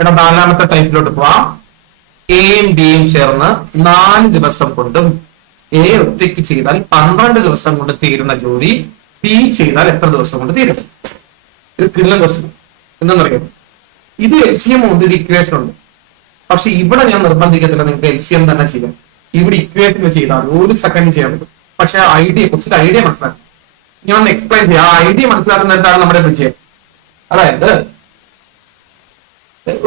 ഇവിടെ നാലാമത്തെ ടൈപ്പിലോട്ട് പോവാം. എയും ബിയും ചേർന്ന് 4 ദിവസം കൊണ്ടും എ ഒറ്റയ്ക്ക് ചെയ്താൽ 12 ദിവസം കൊണ്ട് തീരുന്ന ജോലി ബി ചെയ്താൽ എത്ര ദിവസം കൊണ്ട് തീരും? ഇത് കിട്ടുന്ന ക്വസ്റ്റ്യൻ. എന്താണെന്നറിയാം, ഇത് LCM ഉണ്ട്, ഒരു ഇക്വേഷൻ ഉണ്ട്. പക്ഷെ ഇവിടെ ഞാൻ നിർബന്ധിക്കത്തില്ല, നിങ്ങൾക്ക് LCM തന്നെ ചെയ്യാം. ഇവിടെ ഇക്വേഷൻ ചെയ്താൽ 1 സെക്കൻഡ് ചെയ്യാൻ പറ്റും. പക്ഷെ കുറച്ച് ഐഡിയ മനസ്സിലാക്കും. ഞാൻ ഒന്ന് എക്സ്പ്ലെയിൻ ചെയ്യാം. ആ ഐഡിയ മനസ്സിലാക്കുന്നിടത്താണ് നമ്മുടെ വിജയം. അതായത്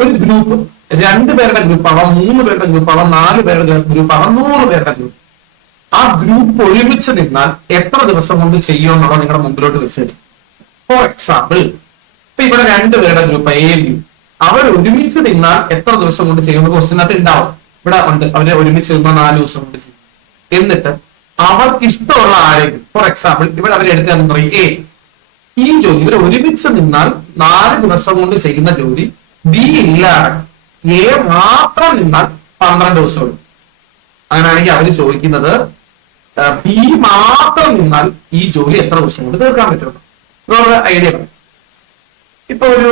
ഒരു ഗ്രൂപ്പ് 2 പേരുടെ ഗ്രൂപ്പ് ആവാം, 3 പേരുടെ ഗ്രൂപ്പ് ആവാം, 4 പേരുടെ ഗ്രൂപ്പ് ആവാം, 100 പേരുടെ ഗ്രൂപ്പ്. ആ ഗ്രൂപ്പ് ഒരുമിച്ച് നിന്നാൽ എത്ര ദിവസം കൊണ്ട് ചെയ്യുമെന്നുള്ളത് നിങ്ങളുടെ മുമ്പിലോട്ട് വെച്ച്. ഫോർ എക്സാമ്പിൾ, ഇപ്പൊ ഇവിടെ 2 പേരുടെ ഗ്രൂപ്പ് എ ബി, അവർ ഒരുമിച്ച് നിന്നാൽ എത്ര ദിവസം കൊണ്ട് ചെയ്യുന്ന ക്വസ്റ്റിനകത്ത് ഉണ്ടാവും. ഇവിടെ ഉണ്ട്, അവരെ ഒരുമിച്ച് നിന്നാൽ 4 ദിവസം കൊണ്ട് ചെയ്യും. എന്നിട്ട് അവർക്ക് ഇഷ്ടമുള്ള ആരെങ്കിലും, ഫോർ എക്സാമ്പിൾ ഇവിടെ അവരെടുത്താന്ന് പറയും എ, ഈ ജോലി ഇവർ ഒരുമിച്ച് നിന്നാൽ 4 ദിവസം കൊണ്ട് ചെയ്യുന്ന ജോലി ബി ഇല്ലാതെ എ മാത്രം നിന്നാൽ 12 ദിവസം എടുക്കും. അങ്ങനെയാണെങ്കിൽ അവർ ചോദിക്കുന്നത് ബി മാത്രം നിന്നാൽ ഈ ജോലി എത്ര ദിവസം കൊണ്ട് തീർക്കാൻ പറ്റും? വേറെ ഐഡിയ പറയും. ഇപ്പൊ ഒരു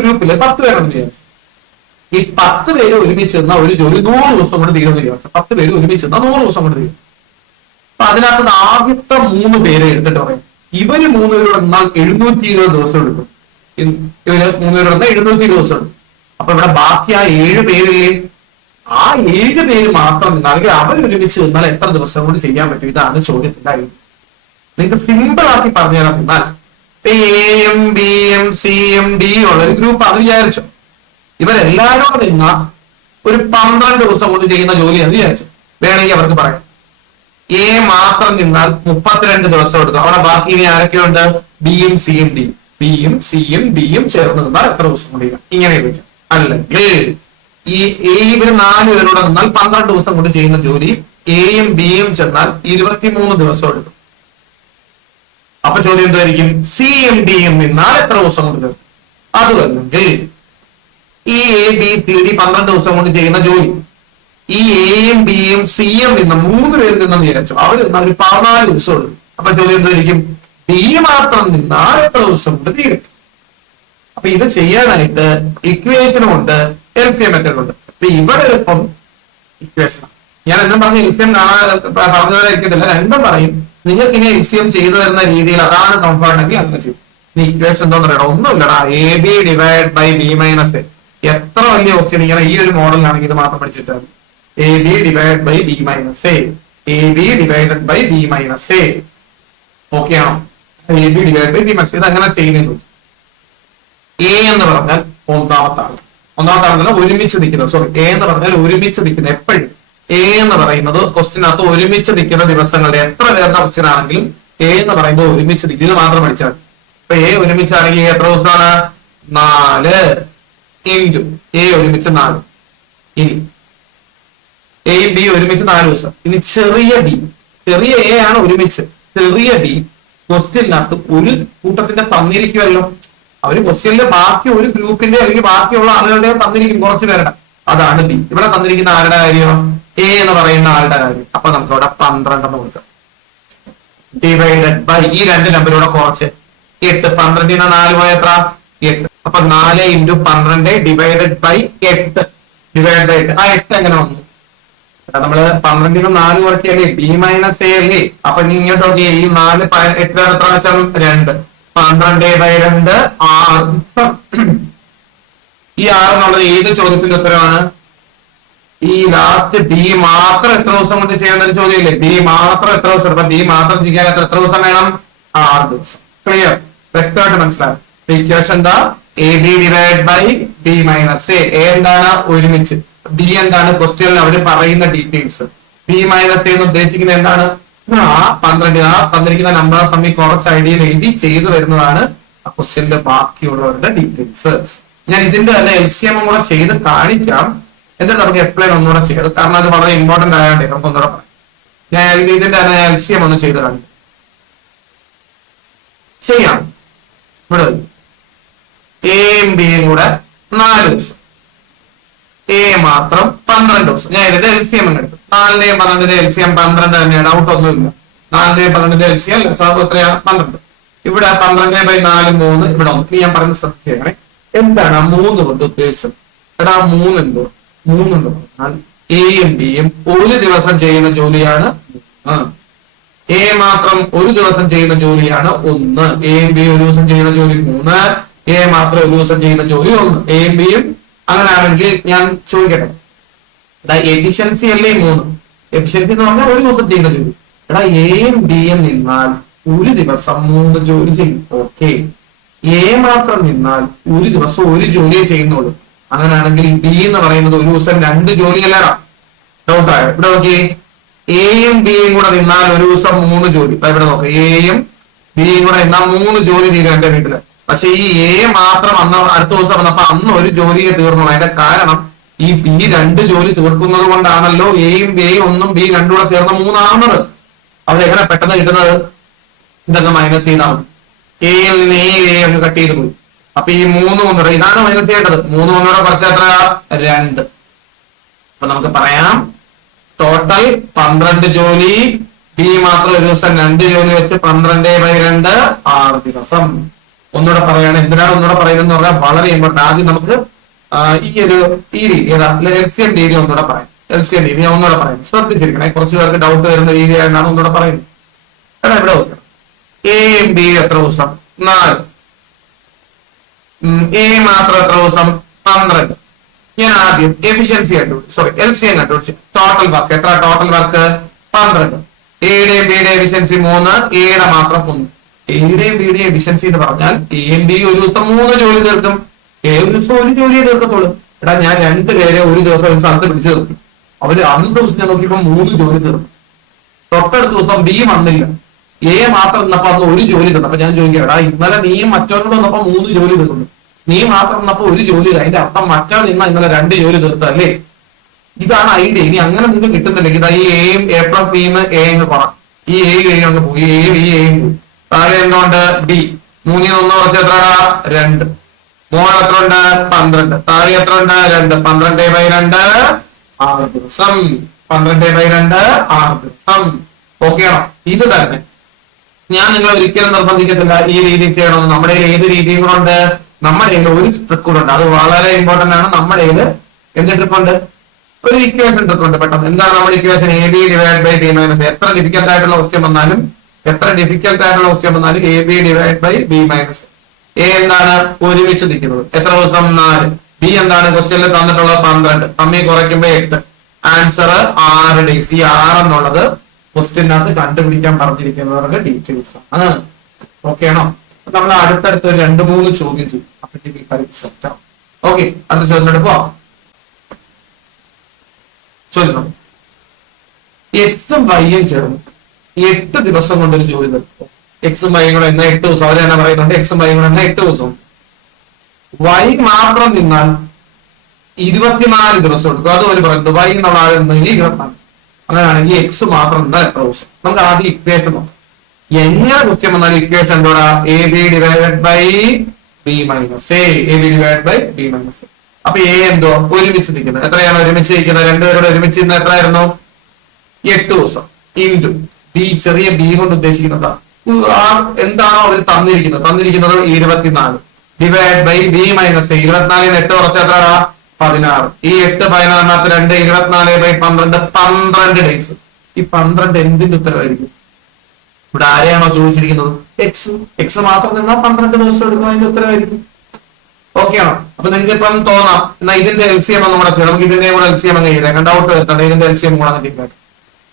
ഗ്രൂപ്പില് 10 പേരുണ്ട് വിചാരിച്ചു. ഈ 10 പേര് ഒരുമിച്ച് നിന്നാൽ ഒരു ജോലി 100 ദിവസം കൊണ്ട് തീരുമെന്ന് വിചാരിച്ചു. 10 പേര് ഒരുമിച്ച് നിന്നാൽ 100 ദിവസം കൊണ്ട് തീരും. അപ്പൊ അതിനകത്ത് ആദ്യത്തെ 3 പേരെ എടുത്തിട്ട് പറയും ഇവര് 3 പേരോട് എന്നാൽ 720 ദിവസം എടുക്കും. ഇവര് 3 പേരോട് എന്നാൽ 720 ദിവസം എടുക്കും. അപ്പൊ ഇവിടെ ബാക്കി ആ 7 പേരിലെ ആ 7 പേര് മാത്രം നിന്നാൽ അവർ ഒരുമിച്ച് നിന്നാൽ എത്ര ദിവസം കൊണ്ട് ചെയ്യാൻ പറ്റും? ഇതാണ് ചോദ്യത്തിന്റെ ഐഡിയ. നിങ്ങൾക്ക് സിമ്പിൾ ആക്കി പറഞ്ഞു തരാം. എന്നാൽ എയും ബിയും സിയും ഡിയും ഉള്ള ഒരു ഗ്രൂപ്പ് അത് വിചാരിച്ചു. ഇവരെല്ലാവരും നിന്ന ഒരു 12 ദിവസം കൊണ്ട് ചെയ്യുന്ന ജോലിയാണ് വിചാരിച്ചു. വേണമെങ്കിൽ അവർക്ക് പറയാം എ മാത്രം നിന്നാൽ 32 ദിവസം എടുക്കും. അവിടെ ബാക്കി ഇനി ആരൊക്കെയുണ്ട്? ബിയും സിയും ഡിയും. ബിയും സിയും ഡിയും ചേർന്ന് നിന്നാൽ എത്ര ദിവസം കൊണ്ട് ചെയ്യാം? ഇങ്ങനെ ചോദിക്കാം. അല്ലെങ്കിൽ ഈ ഇവര് 4 പേരോടെ നിന്നാൽ 12 ദിവസം കൊണ്ട് ചെയ്യുന്ന ജോലി എയും ബിയും ചെന്നാൽ 23 ദിവസം എടുക്കും. അപ്പൊ ചോദ്യം എന്തായിരിക്കും? സിയും ഡിയും നിന്നാൽ എത്ര ദിവസം കൊണ്ട് തീർക്കും? അതുമല്ലെങ്കിൽ ഈ എ ബി സി ഡി 12 ദിവസം കൊണ്ട് ചെയ്യുന്ന ജോലി ഈ എയും ബിയും സിയും നിന്ന് 3 പേരിൽ നിന്നെന്ന് വിചാരിച്ചു. അവർ നിന്നാൽ ഒരു 14 ദിവസം എടുക്കും. അപ്പൊ ചോദ്യം എന്തായിരിക്കും? ബി മാത്രം നിന്നാൽ എത്ര ദിവസം കൊണ്ട് തീരും? അപ്പൊ ഇത് ചെയ്യാനായിട്ട് ഇക്വേഷനും ഉണ്ട്, LCM മെത്തേഡ് ഉണ്ട്. അപ്പൊ ഇവിടെ എളുപ്പം ഇക്വേഷൻ. ഞാൻ എന്നും പറഞ്ഞ LCM പറഞ്ഞതായിരിക്കത്തില്ല, രണ്ടും പറയും. നിങ്ങൾക്ക് ഇനി LCM ചെയ്തു തരുന്ന രീതിയിൽ അതാണ് കംഫർട്ടെങ്കിൽ അങ്ങനെ ചെയ്യും. ഇനി ഇക്വേഷൻ എന്താന്ന് പറയണം? ഒന്നുമില്ലടാ, A B divide by B minus A. എത്ര വലിയ ക്വസ്റ്റ്യൻ ഇങ്ങനെ ഈ ഒരു മോഡലിലാണെങ്കിൽ ഇത് മാത്രം പഠിച്ചു വെച്ചാൽ A B divide by B minus A, A B divided by B minus A. Okay ആണോ? A B divide by B minus ഇത് അങ്ങനെ ചെയ്യുന്നു. എ എന്ന് പറഞ്ഞാൽ ഒന്നാമത്തെ ആളല്ല ഒരുമിച്ച് നിൽക്കുന്നത്. സോറി, എ എന്ന് പറഞ്ഞാൽ ഒരുമിച്ച് നിൽക്കുന്നത്. എപ്പോഴും എ എന്ന് പറയുന്നത് ക്വസ്റ്റിനകത്ത് ഒരുമിച്ച് നിൽക്കുന്ന ദിവസങ്ങളുടെ എത്ര പേരുടെ ക്വസ്റ്റ്യൻ ആണെങ്കിലും എ എന്ന് പറയുമ്പോൾ ഒരുമിച്ച് നിൽക്കുന്നത് മാത്രം പഠിച്ചാൽ. ഇപ്പൊ എ ഒരുമിച്ചാണെങ്കിൽ എത്ര ദിവസമാണ്? 4 ഇൻറ്റു എ ഒരുമിച്ച് 4. ഇനി എയും ബി ഒരുമിച്ച് 4 ദിവസം. ഇനി ചെറിയ എ ആണ് ഒരുമിച്ച്. ചെറിയ ബി ക്വസ്റ്റ്യനകത്ത് ഒരു കൂട്ടത്തിന്റെ തന്നിരിക്കുമല്ലോ. അവര് ക്വസ്റ്റ്യനിലെ ബാക്കി ഒരു ഗ്രൂപ്പിന്റെ അല്ലെങ്കിൽ ബാക്കിയുള്ള ആളുകളുടെ തന്നിരിക്കും കുറച്ച് പേരുടെ. അതാണ് ബി. ഇവിടെ തന്നിരിക്കുന്ന ആരുടെ കാര്യം? എ എന്ന് പറയുന്ന ആളുടെ കാര്യം. അപ്പൊ നമുക്ക് അവിടെ 12 എന്ന് കൊടുക്കാം. ഡിവൈഡഡ് ബൈ ഈ 2 നമ്പറിലൂടെ കുറച്ച് 8. 12 4 പോയ എത്ര? 8. അപ്പൊ 4 into 12 divided by 8 divide by 8. ആ 8 എങ്ങനെ വന്നു? നമ്മള് 12 4 കുറയ്ക്കല്ലേ? ബി മൈനസ് എ അല്ലേ? അപ്പൊ ഇങ്ങോട്ട് നോക്കി, ഈ 4 8 എത്ര പ്രാവശ്യം? 2. 12/2 6. ഈ 6 എന്നുള്ളത് ഏത് ചോദ്യത്തിന്റെ ഉത്തരവാണ്? ഈ ലാസ്റ്റ് ഡി മാത്രം എത്ര ദിവസം കൊണ്ട് ചെയ്യേണ്ട ഒരു ചോദ്യമില്ലേ? ഡി മാത്രം എത്ര ദിവസം? അപ്പൊ ഡി മാത്രം ചെയ്യാൻ എത്ര ദിവസം വേണം? 6 ദിവസം. ക്ലിയർ? വ്യക്തമായിട്ട് മനസ്സിലാവും. ഇക്വേഷൻ എന്താ? A B divide by B minus A എന്താണ്? ഒരുമിച്ച്. ബി എന്താണ്? ക്വസ്റ്റ്യനിൽ അവർ പറയുന്ന ഡീറ്റെയിൽസ്. ബി മൈനസ് എന്ന് ഉദ്ദേശിക്കുന്നത് എന്താണ്? തന്നിരിക്കുന്ന നമ്പർ തമ്മിൽ കുറച്ച് ഐഡിയയിൽ എഴുതി ചെയ്തു വരുന്നതാണ് ക്വസ്റ്റ്യന്റെ ബാക്കിയുള്ളവരുടെ ഡീറ്റെയിൽസ്. ഞാൻ ഇതിന്റെ തന്നെ LCM കൂടെ ചെയ്ത് കാണിക്കാം. എന്നിട്ട് നമുക്ക് എക്സ്പ്ലെയിൻ ഒന്നുകൂടെ ചെയ്ത്, കാരണം അത് വളരെ ഇമ്പോർട്ടന്റ് ആയതുകൊണ്ട് നമുക്ക് ഒന്നുകൂടെ പറയാം. ഞാൻ ഇതിന്റെ തന്നെ LCM ഒന്ന് ചെയ്ത് കാണിക്കാം. ചെയ്യാം. ഇവിടെ എയും ബിയും കൂടെ 4 ദിവസം, എ മാത്രം 12 ദിവസം. ഞാൻ ഇതിന്റെ LCM എടുത്തു. 4ന്റെയും 12ന്റെ LCM 12 തന്നെയാണ്, ഡൗട്ട് ഒന്നുമില്ല. 4ന്റെയും 12ന്റെ LCM എത്രയാണ്? 12. ഇവിടെ 12/4 3. ഇവിടെ 1. ഞാൻ പറയുന്നത് ശ്രദ്ധിച്ചേക്കണേ. എന്താണ് ആ 3 കൊണ്ട് ഉദ്ദേശം? എടാ 3 എന്തോ? 3 എന്ന് പറഞ്ഞാൽ എയും ബിയും ഒരു ദിവസം ചെയ്യുന്ന ജോലിയാണ് 3. എ മാത്രം ഒരു ദിവസം ചെയ്യുന്ന ജോലിയാണ് 1. എയും ബി ഒരു ദിവസം ചെയ്യുന്ന ജോലി 3. എ മാത്രം ഒരു ദിവസം ചെയ്യുന്ന ജോലി 1. എയും ബിയും അങ്ങനെയാണെങ്കിൽ ഞാൻ ചോദിക്കട്ടെ, എടാ എഫിഷ്യൻസി അല്ലേ 3? എഫിഷ്യൻസി എന്ന് പറഞ്ഞാൽ ഒരു ദിവസം ചെയ്യുന്ന ജോലി. എടാ എയും ബിയും നിന്നാൽ ഒരു ദിവസം 3 ജോലി ചെയ്യും. ഓക്കെ, എ മാത്രം നിന്നാൽ ഒരു ദിവസം ഒരു ജോലിയെ ചെയ്യുന്നുള്ളൂ. അങ്ങനെയാണെങ്കിൽ ബി എന്ന് പറയുന്നത് ഒരു ദിവസം 2 ജോലിയല്ല. ഡൗട്ടായോ? ഇവിടെ നോക്കി, എയും ബിയും കൂടെ നിന്നാൽ ഒരു ദിവസം 3 ജോലി. ഇവിടെ നോക്ക്, എയും ബിയും കൂടെ നിന്നാൽ 3 ജോലി തീരും എന്റെ വീട്ടില്. പക്ഷെ ഈ എ മാത്രം അടുത്ത ദിവസം വന്നപ്പോ അന്ന് ഒരു ജോലിയെ തീർന്നു. അതിന്റെ കാരണം ഈ ബി 2 ജോലി തീർക്കുന്നത് കൊണ്ടാണല്ലോ എയും ബിയും 1ഉം ബി 2 കൂടെ ചേർന്ന് 3 ആവുന്നത്. അതെങ്ങനെ പെട്ടെന്ന് കിട്ടുന്നത്? ഇതൊക്കെ മൈനസ് ചെയ്താൽ എയിൽ നിന്ന് എ ഒന്ന് കട്ട് ചെയ്ത് പോയി. അപ്പൊ ഈ 3 ഒന്നുകൂടെ ഇതാണ് മൈനസ് ചെയ്യേണ്ടത്. 3 ഒന്നുകൂടെ കുറച്ച് എത്ര? 2. അപ്പൊ നമുക്ക് പറയാം ടോട്ടൽ 12 ജോലി. ബി മാത്രം ഒരു ദിവസം 2 ജോലി വെച്ച് 12/2 6 ദിവസം. ഒന്നുകൂടെ പറയാണ്. എന്തിനാണ് ഒന്നുകൂടെ പറയുന്നത് പറഞ്ഞാൽ വളരെ ഇമ്പോർട്ടന്റ്. ആദ്യം നമുക്ക് ഈ രീതി ഏതാ എൽസിഎം രീതി ഒന്നുകൂടെ പറയാം. എൽസിഎം രീതി ഞാൻ ഒന്നുകൂടെ പറയാം, ശ്രദ്ധിച്ചിരിക്കണേ. കുറച്ച് പേർക്ക് ഡൗട്ട് വരുന്ന രീതിയായിട്ടാണ് ഒന്നുകൂടെ പറയുന്നത്. എടാ ഇവിടെ നോക്കണം, എയും ബി എത്ര ദിവസം? 4. എ മാത്രം എത്ര ദിവസം? 12. ഞാൻ ആദ്യം എഫിഷ്യൻസി എൽസിഎം കണ്ടുപിടിച്ചു. ടോട്ടൽ വർക്ക് എത്ര? Total work 12. എയുടെയും ബിയുടെയും എഫിഷ്യൻസി 3, എയുടെ മാത്രം 1. എയുടെയും ബിയുടെയും എഫിഷ്യൻസി എന്ന് പറഞ്ഞാൽ എയും ബി ഒരു ദിവസം 3 ജോലി തീർക്കും, എ ഒരു ദിവസം 1 ജോലിയെ തീർക്കത്തുള്ളൂ. എടാ ഞാൻ 2 പേരെ ഒരു ദിവസം ഒരു സ്ഥലത്ത് പിടിച്ചു തീർക്കും. അവര് അന്ന് ദിവസം ഞാൻ നോക്കിയപ്പോ 3 ജോലി തീർക്കും. തൊട്ടടുത്ത ദിവസം ബി വന്നില്ല, എ മാത്രം നിന്നപ്പോ അന്ന് 1 ജോലി തീർന്നു. അപ്പൊ ഞാൻ ചോദിക്കാം, എടാ ഇന്നലെ നീ മറ്റവനോട് വന്നപ്പോ 3 ജോലി തീർന്നു, നീ മാത്രം നിന്നപ്പോ 1 ജോലി. അതിന്റെ അർത്ഥം മറ്റവൻ ഇന്നലെ 2 ജോലി തീർത്തല്ലേ? ഇതാണ് ഐഡിയ. ഇനി അങ്ങനെ നിങ്ങൾക്ക് കിട്ടുന്നില്ലെങ്കിൽ ഇതാ ഈ എയും എ പ്ലസ് ബിയും എ എന്ന് പറ. ഈ എയും അങ്ങ് പോയി, എയും ഈ എയും പോയി. താഴെ എന്തുകൊണ്ട്? ബി. 3 ൽ 1 കുറച്ച് എത്ര? 2. മോൾ എത്ര ഉണ്ട്? 12. താഴെ എത്ര ഉണ്ട്? 2. 12/2 6 ദിവസം. 12/2 6 ദിവസം. ഓക്കെ ആണോ? ഇത് തന്നെ ഞാൻ നിങ്ങളെ ഒരിക്കലും നിർബന്ധിക്കത്തില്ല ഈ രീതി ചെയ്യണമെന്ന്. നമ്മുടെ ഏത് രീതിയും കൂടെ ഉണ്ട്? നമ്മുടെ കയ്യിൽ ഒരു ട്രിക്ക് കൂടെ ഉണ്ട്. അത് വളരെ ഇമ്പോർട്ടന്റ് ആണ്. നമ്മുടെ കയ്യിൽ എന്ത് ട്രിക്ക് ഉണ്ട്? ഒരു ഇക്വേഷൻ ട്രിക്ക് ഉണ്ട്. പെട്ടെന്ന് എന്താണ് നമ്മുടെ equation? A B divide by B minus. എത്ര ഡിഫിക്കൽട്ട് ആയിട്ടുള്ള ക്വസ്റ്റ്യൻ വന്നാലും A B divide by B minus. A എന്താണ്? ഒരുമിച്ച് നിൽക്കുന്നത്. എത്ര ദിവസം? 4. ബി എന്താണ്? ക്വസ്റ്റ്യനിൽ തന്നിട്ടുള്ളത് 12. തമ്മിൽ കുറയ്ക്കുമ്പോ 8. Answer 6 days. ഈ 6 എന്നുള്ളത് ക്വസ്റ്റ്യനകത്ത് കണ്ടുപിടിക്കാൻ പറഞ്ഞിരിക്കുന്നവരുടെ ഡീറ്റെയിൽസ് ആണ്. ഓക്കെ ആണോ? നമ്മൾ അടുത്തടുത്ത് 2-3 ചോദ്യം ചെയ്യും. അപ്പോഴത്തേക്ക് സെറ്റ് ആവും. ഓക്കെ, അടുത്ത ചോദ്യത്തിലോട്ട് പോവാം. ചോദ്യം, എക്സും വൈയും ചേർന്ന് 8 ദിവസം കൊണ്ടൊരു ജോലി തീർക്കും. എക്സും വൈയും കൂടെ എന്ന 8 ദിവസം. അവർ തന്നെ പറയുന്നുണ്ട് എക്സും വൈയും കൂടെ എന്ന 8 ദിവസം. വൈ മാത്രം നിന്നാൽ 24 ദിവസം എടുക്കും. അതുപോലെ പറയുന്നത് വൈ എന്നുള്ള ആൾ 24. അങ്ങനെയാണെങ്കിൽ എക്സ് മാത്രം നിന്നാൽ എത്ര ദിവസം? നമുക്ക് ആദ്യം ഇക്വേഷൻ നോക്കാം. എങ്ങനെ കൃത്യം വന്നാലും ഇക്വേഷൻ എന്തോടാ? A B divided by B minus A B divide by B minus. അപ്പൊ എ എന്തോ? ഒരുമിച്ച് നിൽക്കുന്നത്. എത്രയാണ് ഒരുമിച്ച് നിൽക്കുന്നത്? 2 പേരോട് ഒരുമിച്ച് നിന്ന എത്രയായിരുന്നു? 8 ദിവസം. ഇൻറ്റു ബി, ചെറിയ ബി കൊണ്ട് ഉദ്ദേശിക്കുന്നത് എന്താണോ അവർ തന്നിരിക്കുന്നത്? 24 ഡിവൈഡ് ബൈ ബി മൈനസ് 24 8 കുറച്ച് എത്ര? 16. ഈ 8 16 2 24/12 12 ഡേയ്സ്. ഈ 12 എന്തിന്റെ ഉത്തരവായിരിക്കും? ഇവിടെ ആരെയാണോ ചോദിച്ചിരിക്കുന്നത്? എക്സ് മാത്രം നിന്നാൽ 12 ദിവസം എടുക്കും. അതിന്റെ ഉത്തരവായിരിക്കും. ഓക്കെ ആണോ? അപ്പൊ നിങ്ങൾക്ക് ഇപ്പം തോന്നാം എന്നാ ഇതിന്റെ എൽസിഎം ഒന്നും കൂടെ ചെയ്യണം. നമുക്ക് ഇതിന്റെ കൂടെ എൽസിഎം അങ്ങ് ചെയ്തേക്കാം. ഡൗട്ട് വരുത്തണം. ഇതിന്റെ എൽസിഎം കൂടെ കിട്ടിക്കാം.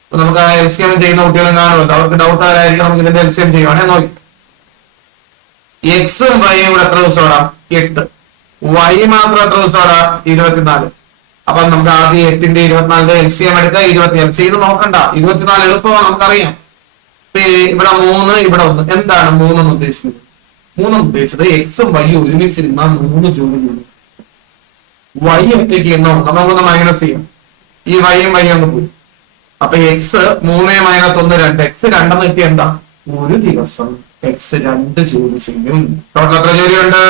അപ്പൊ നമുക്ക് ആ എൽസിഎം ചെയ്യുന്ന കുട്ടികളും കാണുമല്ലോ. അവർക്ക് ഡൗട്ട് ആയിരിക്കും. നമുക്ക് ഇതിന്റെ എൽസിഎം ചെയ്യുവാണെ നോക്കി. എക്സും വൈയും കൂടെ എത്ര ദിവസം ഇടാം? 8. വൈ മാത്രം എത്ര ദിവസം ഇടാം? 24. അപ്പൊ നമുക്ക് ആദ്യം 8ന്റെ 24 എൽസിഎം എടുക്കുക. 24 ചെയ്ത് നോക്കണ്ട. 24 എളുപ്പമാണ്, നമുക്കറിയാം. ഇവിടെ 3, ഇവിടെ 1. എന്താണ് 3 എന്ന് ഉദ്ദേശിക്കുന്നത്? 3 എന്ന് ഉദ്ദേശിച്ചത് എക്സും വൈയും ഒരുമിച്ച് ഇരുന്നാൽ 3 ജോലി ചെയ്യും. വൈ ഒറ്റയ്ക്ക് എന്നോ നമുക്കൊന്ന് മൈനസ് ചെയ്യാം. ഈ വൈയും അങ്ങ് പോയി. അപ്പൊ എക്സ് 3 - 1 2. എക്സ് 2 എത്തി എന്താ? ഒരു ദിവസം എക്സ് 2 ജോലി ചെയ്യും. ടോട്ടൽ എത്ര ജോലിയുണ്ട്?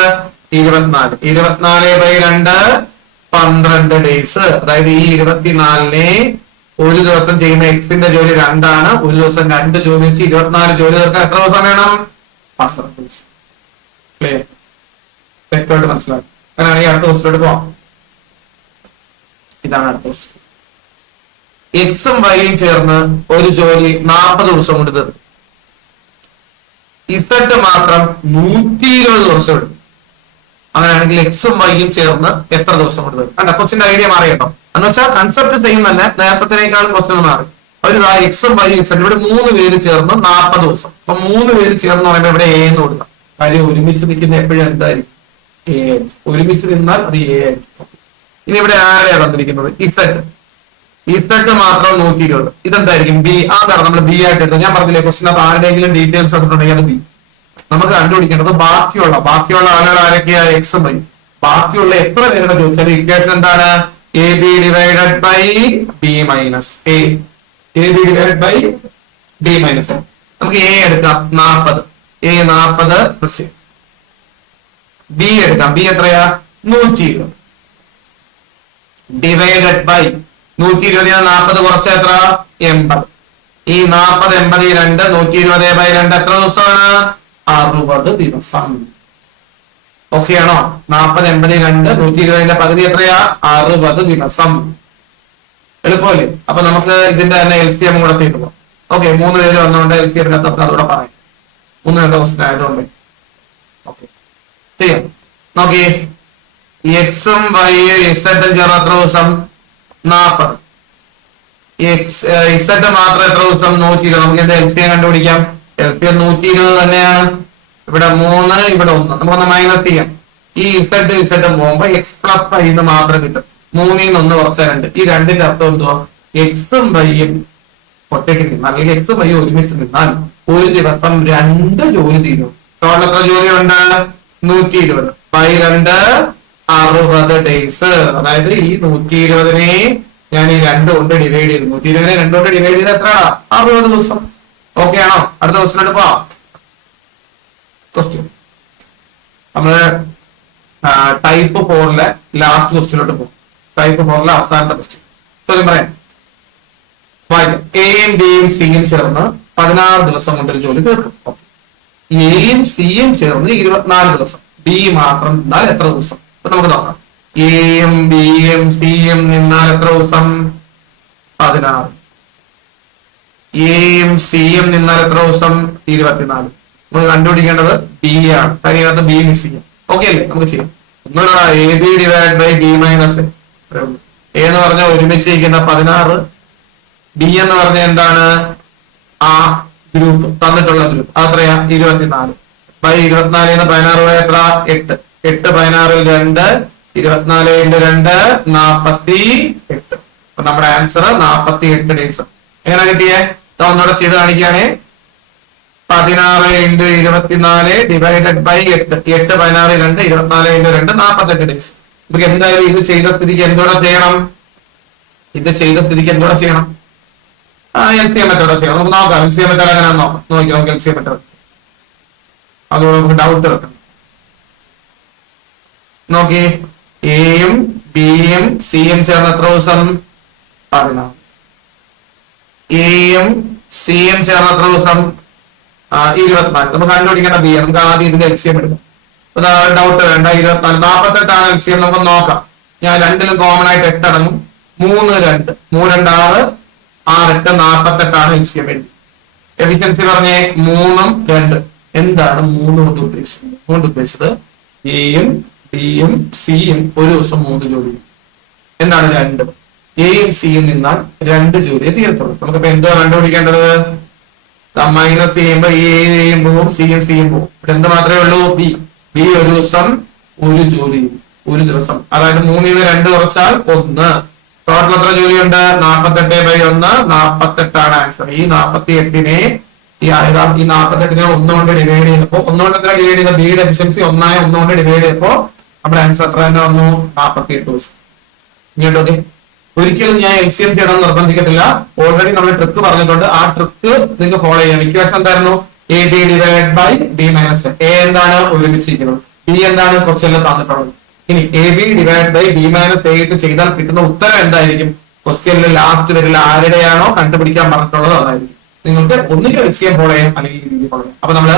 24. 24/2 12 ഡേയ്സ്. അതായത് ഈ 24നെ ഒരു ദിവസം ചെയ്യുന്ന എക്സിന്റെ ജോലി 2 ആണ്. ഒരു ദിവസം 2 ജോലി വെച്ച് 24 ജോലി തീർക്കാൻ എത്ര ദിവസം വേണം? 12 ദിവസം. ക്ലിയർ? വ്യക്തമായിട്ട് മനസ്സിലാക്കി. അങ്ങനെയാണെങ്കിൽ അടുത്ത ക്വസ്റ്റിലോട്ട് പോവാം. ഇതാണ് അടുത്ത ക്വസ്റ്റ്യൻ. എക്സും വൈയും ചേർന്ന് ഒരു ജോലി 40 ദിവസം കൊണ്ട് തീർക്കും. ഇസഡ് മാത്രം 120 ദിവസം എടുക്കും. അങ്ങനെയാണെങ്കിൽ എക്സും വൈയും ചേർന്ന് എത്ര ദിവസം കൊണ്ട് തീർക്കും? കണ്ട ക്വസ്റ്റിന്റെ ഐഡിയ മാറി കേട്ടോ. എന്ന് വെച്ചാൽ കൺസെപ്റ്റ് സെയിം തന്നെ, നേരത്തേക്കാളും ക്വസ്റ്റ്യൻ മാറി. ഒരു എക്സും വൈയും ഇസഡ് ഇവിടെ 3 പേര് ചേർന്ന് 40 ദിവസം. അപ്പൊ 3 പേര് ചേർന്ന് പറയുമ്പോൾ ഇവിടെ എ എന്ന് കൊടുക്കാം. കാര്യം ഒരുമിച്ച് നിൽക്കുന്ന എപ്പോഴും എന്തായിരിക്കും? എ. ഒരുമിച്ച് നിന്നാൽ അത് എ ആയിരിക്കും. ഇനി ഇവിടെ ആരെയാണ് തന്നിരിക്കുന്നത്? ഇസഡ്. ഇസഡ് മാത്രം 120. ഇതെന്തായിരിക്കും? ബി. അതാണ് നമ്മൾ ബി ആയിട്ട് എടുത്തത്. ഞാൻ പറഞ്ഞില്ലേ ക്വസ്റ്റിനകത്ത് ആരുടെയെങ്കിലും ഡീറ്റെയിൽസ് എടുത്തിട്ടുണ്ടെങ്കിൽ അത് ബി. നമുക്ക് കണ്ടുപിടിക്കേണ്ടത് ബാക്കിയുള്ള ആളുകൾ ആരൊക്കെയാ? എക്സും വൈ. ബാക്കിയുള്ള എത്ര പേരുടെ ചോദിച്ചാൽ ഇക്വേഷൻ എന്താണ്? A B divided by B minus A. A B divided by B minus A. നമുക്ക് എ എടുക്കാം 40. എ 40 ബി എടുക്കാം. ബി എത്രയാ? 120 ഡിവൈഡഡ് ബൈ 120 40 കുറച്ച് എത്ര? 80. ഈ 40 80 2 120 ബൈ 2 എത്ര ദിവസമാണ്? 60 ദിവസം. ഓക്കെ ആണോ? 40 80 2 120ന്റെ പകുതി എത്രയാ? 60 ദിവസം. എളുപ്പമല്ലേ? അപ്പൊ നമുക്ക് ഇതിന്റെ തന്നെ LCM കൂടെ ചെയ്തു പോകാം. ഓക്കെ, 3 പേര് വന്നുകൊണ്ട് LCM അതോടെ പറയാം. 3 ക്വസ്റ്റ്യൻ ആയതുകൊണ്ട് ഓക്കെ ചെയ്യാം. നോക്കിയേ, എക്സും വൈയും ഇസഡും ചേർന്ന് എത്ര ദിവസം? 40. ഇസഡ് മാത്രം എത്ര ദിവസം? 120. നമുക്ക് എന്താ LCM കണ്ടുപിടിക്കാം. LCM 120 തന്നെയാണ്. ഇവിടെ 3, ഇവിടെ 1. നമുക്കൊന്ന് മൈനസ് ചെയ്യാം. ഈ ഇസഡും പോകുമ്പോ എക്സ് പ്ലസ് വൈ എന്ന് മാത്രം കിട്ടും. 3 1 കുറച്ച 2. ഈ 2ന്റെ അർത്ഥം എന്തുവാ? എക്സും വൈയും ഒറ്റയ്ക്ക് നിന്നാൽ, അല്ലെങ്കിൽ എക്സും വൈയും ഒരുമിച്ച് നിന്നാൽ ഒരു ദിവസം 2 ജോലി തീരും. ടോട്ടൽ എത്ര ജോലിയുണ്ട്? 120 ബൈ 2 60 ഡേയ്സ്. അതായത് ഈ 120നെ ഞാൻ ഈ 2 കൊണ്ട് ഡിവൈഡ് ചെയ്തു. 120നെ 2 കൊണ്ട് ഡിവൈഡ് ചെയ്ത് എത്ര? 60 ദിവസം. ഓക്കെ ആണോ? അടുത്ത ക്വസ്റ്റ്യൻ പോവാം. ക്വസ്റ്റ്യൻ നമ്മള് ടൈപ്പ് 4ലെ ലാസ്റ്റ് ക്വസ്റ്റ്യനിലോട്ട് പോകും. ടൈപ്പ് 4ലെ അവസാനത്തെ ക്വസ്റ്റ്യൻ. ചോദ്യം പറയാം. എയും ബിയും സിയും ചേർന്ന് 16 ദിവസം കൊണ്ടൊരു ജോലി തീർക്കും. എയും സിയും ചേർന്ന് 24 ദിവസം. ബി മാത്രം നിന്നാൽ എത്ര ദിവസം? അപ്പൊ നമുക്ക് നോക്കാം. എയും ബിയും സിയും നിന്നാൽ എത്ര ദിവസം? 16. എയും സിയും നിന്നാൽ എത്ര ദിവസം? 24. നമുക്ക് കണ്ടുപിടിക്കേണ്ടത് ബി ആണ്. കാര്യത്ത് ബി മിസ് ചെയ്യാം. ഓക്കെ അല്ലേ? നമുക്ക് ചെയ്യാം. ഒന്നുകൂടെ A B divide by B minus A എന്ന് പറഞ്ഞാൽ ഒരുമിച്ചിരിക്കുന്ന 16. ബി എന്ന് പറഞ്ഞ എന്താണ്? ആ ഗ്രൂപ്പ്, തന്നിട്ടുള്ള ഗ്രൂപ്പ്. അതെത്രയാ? 24 ബൈ 24 16 പോയ എത്ര? 8. 8 16 2 24 × 2 48. അപ്പൊ നമ്മുടെ ആൻസർ 48 ഡേയ്സ്. എങ്ങനെ കിട്ടിയേ? ഒന്നുകൂടെ ചെയ്ത് കാണിക്കുകയാണെ. 16 × 24 ഡിവൈഡഡ് ബൈ 8. 8 16 2 24 × 2 48 ഡേയ്സ്. നമുക്ക് എന്തായാലും ഇത് ചെയ്ത സ്ഥിതിക്ക് എന്തോടെ ചെയ്യണം? LCM മെത്തേഡ് ചെയ്യണം. നമുക്ക് നോക്കാം LCM മെത്തേഡ് എങ്ങനെയാണെന്ന് നോക്കാം. നോക്കി നമുക്ക് LCM മെത്തേഡ്. അതുകൊണ്ട് നമുക്ക് ഡൗട്ട് വെക്കണം. നോക്കി, എയും ബിയും സിയും ചേർന്ന് എത്ര ദിവസം? 16. എയും സിയും ചേർന്ന് എത്ര ദിവസം? 24. നമുക്ക് കണ്ടുപിടിക്കേണ്ട ബി. നമുക്ക് ആദ്യം ഇതിന്റെ LCM എടുക്കാം. ഡൗട്ട് വേണ്ട. 24 48 LCM. നമുക്ക് നോക്കാം. ഞാൻ രണ്ടിലും കോമൺ ആയിട്ട് 8 അടങ്ങും. 3 2 3 2 6 6 8 48 LCM എഴുതി. എഫിഷ്യൻസി പറഞ്ഞേ 3 2. എന്താണ് 3 കൊണ്ട് ഉദ്ദേശിച്ചത്? 3 കൊണ്ട് ഉദ്ദേശിച്ചത് എയും ബിയും സിയും ഒരു ദിവസം 3 ജോലി. എന്താണ് 2? എയും സിയും നിന്നാൽ 2 ജോലിയെ തീരത്തുള്ളൂ. നമുക്കിപ്പോ എന്തോ കണ്ടുപിടിക്കേണ്ടത്? മൈനസ് ചെയ്യുമ്പോ എയും പോവും, സിയും പോവും. ഇവിടെ എന്ത് മാത്രമേ ഉള്ളൂ? ബി ഒരു ദിവസം 1 ജോലി. ഒരു ദിവസം, അതായത് 3 2 കുറച്ചാൽ 1. ടോട്ടൽ എത്ര ജോലിയുണ്ട്? 48 ബൈ 1 48 ആൻസർ. ഈ 48നെ ഈ 48നെ 1 കൊണ്ട് ഡിവൈഡ് ചെയ്തപ്പോ 1 കൊണ്ട് എത്ര ഡിവൈഡ് ചെയ്ത? ബിയുടെ എഫിഷ്യൻസി 1 ആയ 1 കൊണ്ട് ഡിവൈഡ് ചെയ്തപ്പോ നമ്മുടെ ആൻസർ എത്ര തന്നെ വന്നു? 48 ദിവസം. ഇങ്ങോട്ടോക്കെ ഒരിക്കലും ഞാൻ LCM ചെയ്യണമെന്ന് നിർബന്ധിക്കത്തില്ല. ഓൾറെഡി നമ്മൾ ട്രിക്ക് പറഞ്ഞിട്ടുണ്ട്. ആ ട്രിക്ക് നിങ്ങൾക്ക് ഫോളോ ചെയ്യാം. ഇക്വേഷൻ എന്തായിരുന്നു? A B divide by B minus A. എന്താണ്? ഒരുമിച്ചിരിക്കുന്നത്. ബി എന്താണ്? ക്വസ്റ്റ്യനിൽ തന്നിട്ടുള്ളത്. ഇനി A B divide by B minus A ഇട്ട് ചെയ്താൽ കിട്ടുന്ന ഉത്തരം എന്തായിരിക്കും? ക്വസ്റ്റ്യനിൽ ലാസ്റ്റ് വരില്ല ആരുടെയാണോ കണ്ടുപിടിക്കാൻ പറഞ്ഞിട്ടുള്ളത് അതായിരിക്കും. നിങ്ങൾക്ക് ഒന്നുകിൽ LCM ഫോളോ ചെയ്യാം, അല്ലെങ്കിൽ ഈ രീതി ഫോളോ ചെയ്യാം. അപ്പൊ നമ്മൾ